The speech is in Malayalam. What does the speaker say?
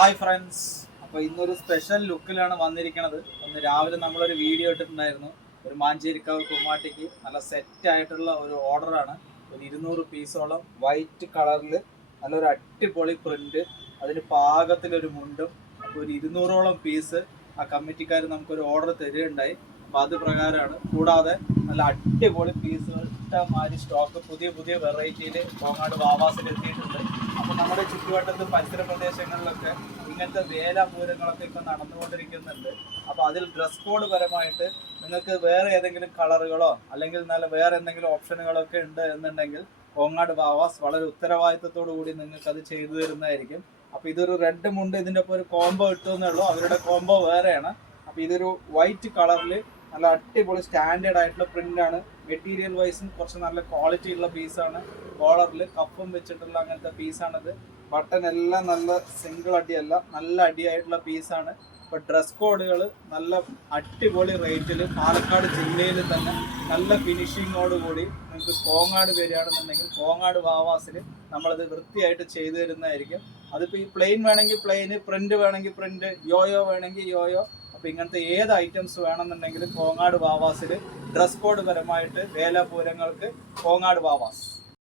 ഹായ് ഫ്രണ്ട്സ്, അപ്പോൾ ഇന്നൊരു സ്പെഷ്യൽ ലുക്കിലാണ് വന്നിരിക്കുന്നത്. ഒന്ന് രാവിലെ നമ്മളൊരു വീഡിയോ ഇട്ടിട്ടുണ്ടായിരുന്നു. ഒരു മാഞ്ചേരിക്കാവ് കുമ്മാട്ടിക്ക് നല്ല സെറ്റായിട്ടുള്ള ഒരു ഓർഡറാണ്. ഒരു 200 പീസോളം വൈറ്റ് കളറിൽ നല്ലൊരു അടിപൊളി പ്രിന്റ്, അതിന് പാകത്തിലൊരു മുണ്ടും. അപ്പോൾ ഒരു 200ഓളം പീസ് ആ കമ്മിറ്റിക്കാർ നമുക്കൊരു ഓർഡർ തരികയുണ്ടായി. അപ്പോൾ അത് പ്രകാരമാണ്. കൂടാതെ നല്ല അടിപൊളി പീസുകൾ ഇഷ്ടമാതിരി സ്റ്റോക്ക് പുതിയ പുതിയ വെറൈറ്റിയിൽ കോങ്ങാട് വാവാസിൽ എത്തിയിട്ടുണ്ട്. അപ്പോൾ നമ്മുടെ ചുറ്റുവട്ടത്ത് പരിസര പ്രദേശങ്ങളിലൊക്കെ ഇങ്ങനത്തെ വേലാപൂരങ്ങളൊക്കെ ഇപ്പം നടന്നുകൊണ്ടിരിക്കുന്നുണ്ട്. അപ്പോൾ അതിൽ ഡ്രസ് കോഡ് പരമായിട്ട് നിങ്ങൾക്ക് വേറെ ഏതെങ്കിലും കളറുകളോ അല്ലെങ്കിൽ നല്ല വേറെ എന്തെങ്കിലും ഓപ്ഷനുകളൊക്കെ ഉണ്ട് എന്നുണ്ടെങ്കിൽ കോങ്ങാട് വാവാസ് വളരെ ഉത്തരവാദിത്തത്തോടു കൂടി നിങ്ങൾക്ക് അത് ചെയ്തു തരുന്നതായിരിക്കും. അപ്പോൾ ഇതൊരു റെഡ് മുണ്ട് ഇതിൻ്റെ ഒപ്പം ഒരു കോംബോ കിട്ടുമെന്നുള്ളൂ. അവരുടെ കോംബോ വേറെയാണ്. അപ്പോൾ ഇതൊരു വൈറ്റ് കളറിൽ നല്ല അടിപൊളി സ്റ്റാൻഡേർഡ് ആയിട്ടുള്ള പ്രിൻ്റാണ്. മെറ്റീരിയൽ വൈസും കുറച്ച് നല്ല ക്വാളിറ്റി ഉള്ള പീസാണ്. കോളറിൽ കപ്പും വെച്ചിട്ടുള്ള അങ്ങനത്തെ പീസാണിത്. ബട്ടൺ എല്ലാം നല്ല സിംഗിൾ അടിയല്ല, നല്ല അടിയായിട്ടുള്ള പീസാണ്. ഇപ്പോൾ ഡ്രസ് കോഡുകൾ നല്ല അടിപൊളി റേറ്റിൽ പാലക്കാട് ജില്ലയിൽ തന്നെ നല്ല ഫിനിഷിങ്ങോട് കൂടി നിങ്ങൾക്ക് കോങ്ങാട് വരികയാണെന്നുണ്ടെങ്കിൽ കോങ്ങാട് വാവാസിൽ നമ്മളത് വൃത്തിയായിട്ട് ചെയ്തു തരുന്നതായിരിക്കും. അതിപ്പോൾ ഈ പ്ലെയിൻ വേണമെങ്കിൽ പ്ലെയിന്, പ്രിന്റ് വേണമെങ്കിൽ പ്രിന്റ്, യോയോ വേണമെങ്കിൽ യോയോ. അപ്പോൾ ഇങ്ങനത്തെ ഏത് ഐറ്റംസ് വേണമെന്നുണ്ടെങ്കിലും കോങ്ങാട് വാവാസിൽ ഡ്രസ് കോഡ് പരമായിട്ട് വേലപൂരങ്ങൾക്ക് കോങ്ങാട് വാവാസ്.